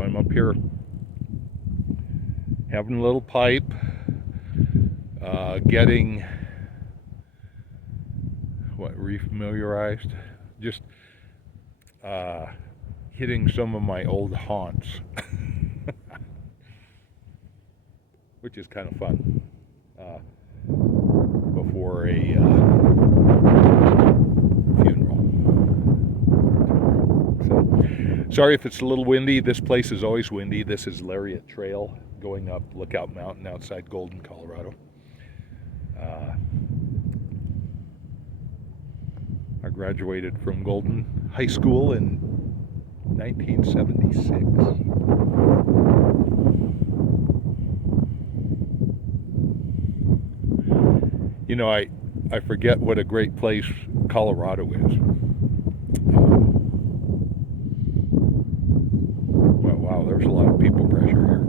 So I'm up here having a little pipe, getting refamiliarized, just hitting some of my old haunts, which is kind of fun before a funeral. So, sorry if it's a little windy. This place is always windy. This is Lariat Trail going up Lookout Mountain outside Golden, Colorado. I graduated from Golden High School in 1976. You know, I forget what a great place Colorado is. Well, wow, there's a lot of people pressure here.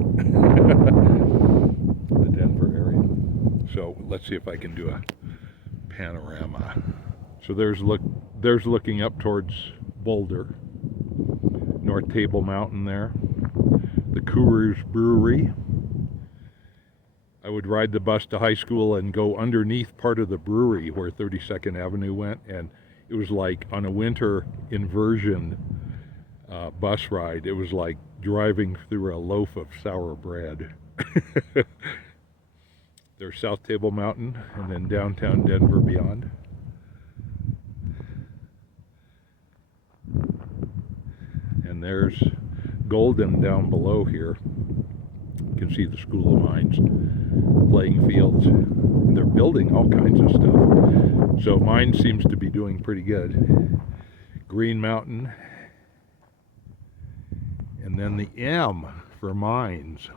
The Denver area. So let's see if I can do a panorama. So there's looking up towards Boulder, North Table Mountain there, the Coors Brewery. I would ride the bus to high school and go underneath part of the brewery where 32nd Avenue went, and it was like on a winter inversion bus ride. It was like driving through a loaf of sour bread. There's South Table Mountain, and then downtown Denver beyond. And there's Golden down below here. You can see the School of Mines, playing fields. They're building all kinds of stuff. So mine seems to be doing pretty good. Green Mountain. And then the M for mines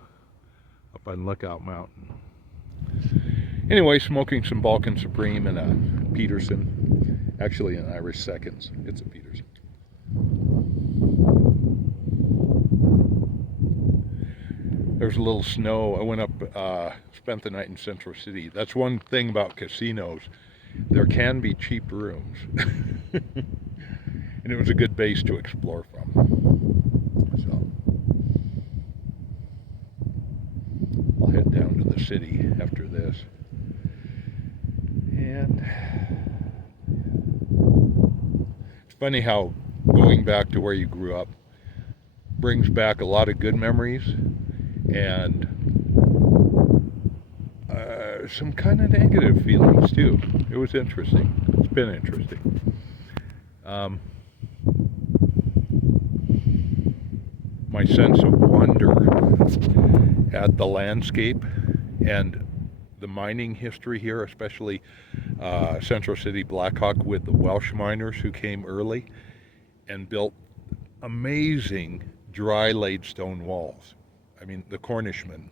up on Lookout Mountain. Anyway, smoking some Balkan Supreme and a Peterson. Actually an Irish Seconds. It's a Peterson. There's a little snow. I went up, spent the night in Central City. That's one thing about casinos. There can be cheap rooms. And it was a good base to explore from. So I'll head down to the city after this. And it's funny how going back to where you grew up brings back a lot of good memories and some kind of negative feelings too. It was interesting. It's been interesting. My sense of wonder at the landscape and the mining history here, especially Central City Blackhawk with the Welsh miners who came early and built amazing dry laid stone walls. I mean, the Cornishmen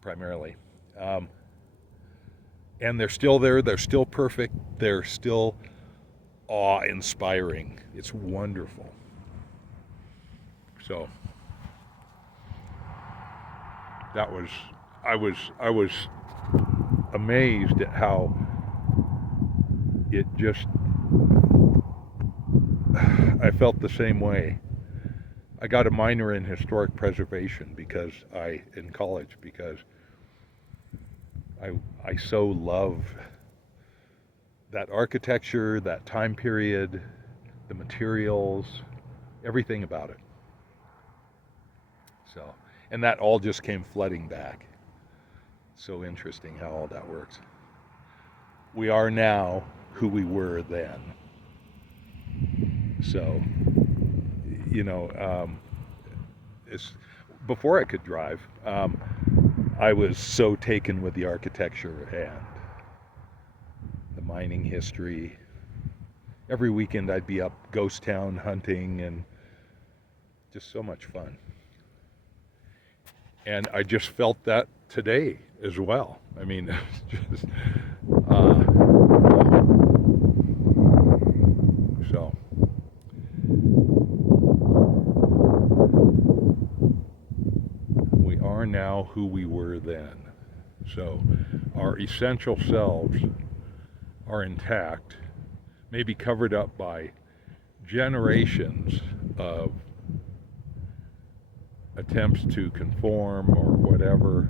primarily. And they're still there, they're still perfect, they're still awe-inspiring. It's wonderful. So that was, I was amazed at how it just, I felt the same way. I got a minor in historic preservation in college because I so love that architecture, that time period, the materials, everything about it. So, and that all just came flooding back. So interesting how all that works. We are now who we were then. So, you know, before I could drive, I was so taken with the architecture and the mining history. Every weekend I'd be up ghost town hunting and just so much fun. And I just felt that today as well. I mean, just, so. We are now who we were then. So our essential selves are intact, maybe covered up by generations of attempts to conform or whatever,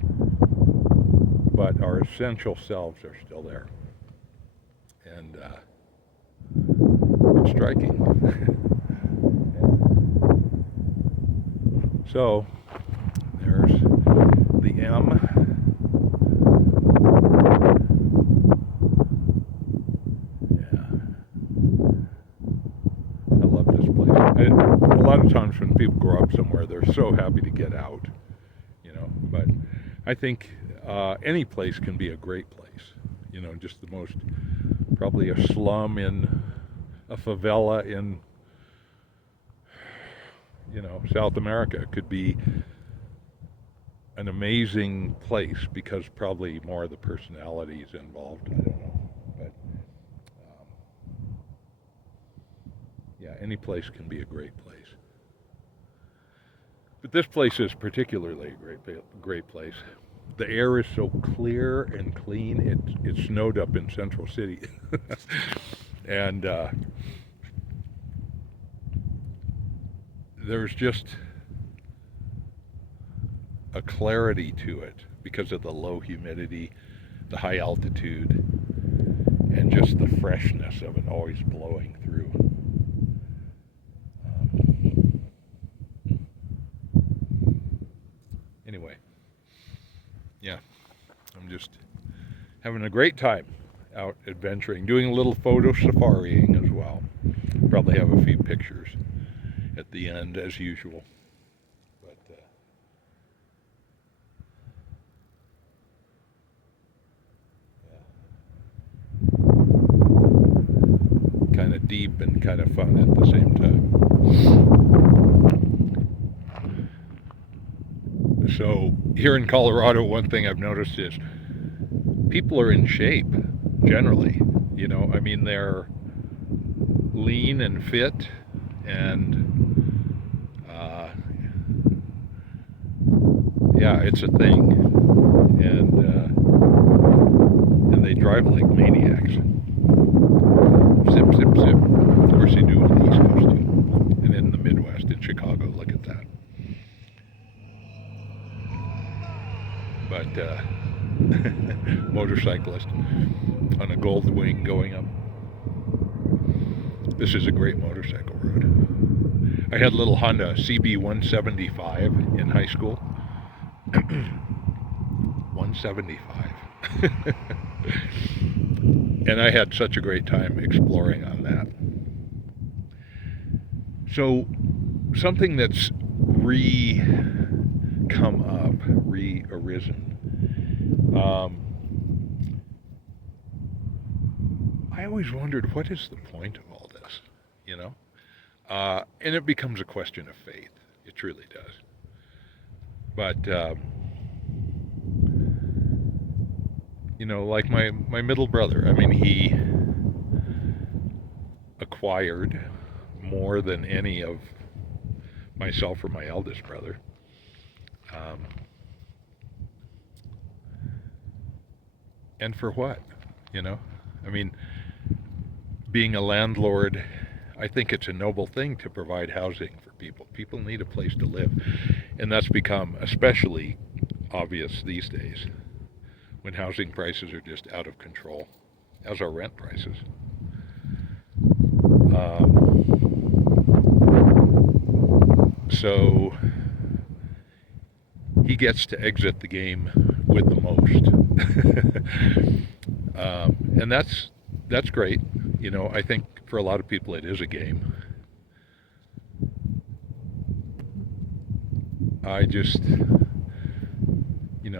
but our essential selves are still there. And it's striking. So, there's the M. A lot of times when people grow up somewhere, they're so happy to get out, but I think any place can be a great place, just the most, probably a slum in a favela in, South America could be an amazing place because probably more of the personality is involved. I don't know, but yeah, any place can be a great place. But this place is particularly a great place. The air is so clear and clean. It snowed up in Central City, and there's just a clarity to it because of the low humidity, the high altitude, and just the freshness of it always blowing through. Anyway, yeah, I'm just having a great time out adventuring, doing a little photo safariing as well. Probably have a few pictures at the end as usual. But yeah, kind of deep and kind of fun at the same time. So here in Colorado, one thing I've noticed is people are in shape generally. They're lean and fit, and yeah, it's a thing, and they drive like maniacs. Zip, zip, zip. Of course they do on the East Coast too, and in the Midwest, in Chicago. Look at that. But motorcyclist on a Gold Wing going up. This is a great motorcycle road. I had a little Honda CB 175 in high school. 175. And I had such a great time exploring on that. So something that's arisen. I always wondered, what is the point of all this, and it becomes a question of faith. It truly does. But like my middle brother, he acquired more than any of myself or my eldest brother. And for what? Being a landlord, I think it's a noble thing to provide housing for people. People need a place to live. And that's become especially obvious these days when housing prices are just out of control, as are rent prices. So he gets to exit the game with the most. And that's great. I think for a lot of people it is a game. I just,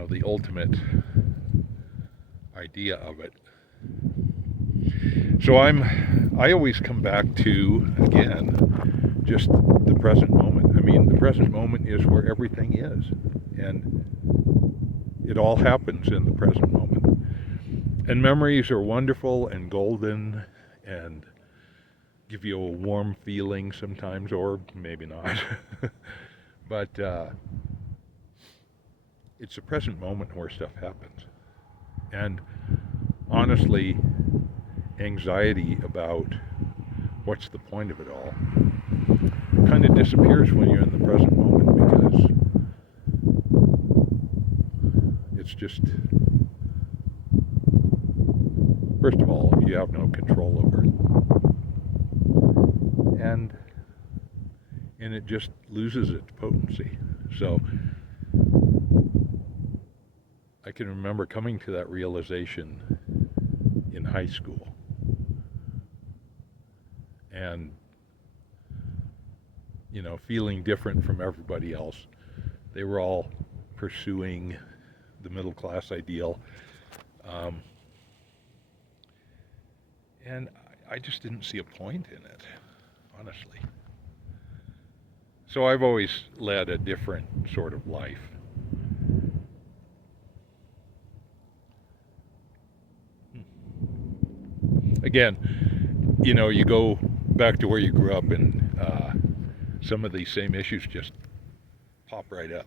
the ultimate idea of it. So I always come back to, again, just the present moment. The present moment is where everything is. And it all happens in the present moment. And memories are wonderful and golden and give you a warm feeling sometimes, or maybe not. But it's the present moment where stuff happens. And honestly, anxiety about what's the point of it all kind of disappears when you're in the present moment, because just, first of all, you have no control over it. And it just loses its potency. So I can remember coming to that realization in high school. And, you know, feeling different from everybody else. They were all pursuing the middle class ideal. And I just didn't see a point in it, honestly. So I've always led a different sort of life. Again, you know, you go back to where you grew up and some of these same issues just pop right up.